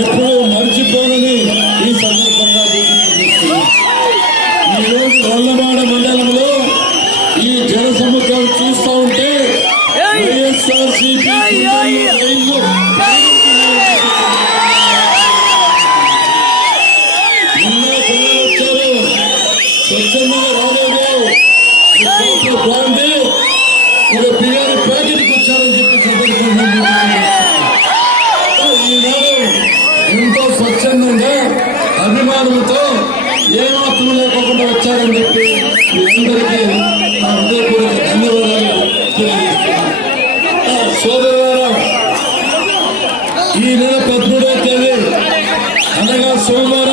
ఎప్పుడూ మర్చిపోనని ఈ సందర్భంగా ఈరోజు రొల్లమాడ మండలంలో ఈ జన సమస్యలు చూస్తూ ఉంటే వైఎస్ఆర్సీపీ వచ్చారు, స్వచ్ఛందంగా రాలేదు, బాగుంది ఒక బిర్యానీ ప్యాకెట్కి వచ్చారని చెప్పి సందర్భంగా ఈనాడు ఎంతో స్వచ్ఛందంగా అభిమానంతో ఏమాత్రం లేకుండా వచ్చారని చెప్పి మీ అందరికీ నా హృదయపూర్వక ధన్యవాదాలు తెలియజేస్తున్నాను. సోదరులారా, ఈ నెల 13వ తేదీ అనగా సోమవారం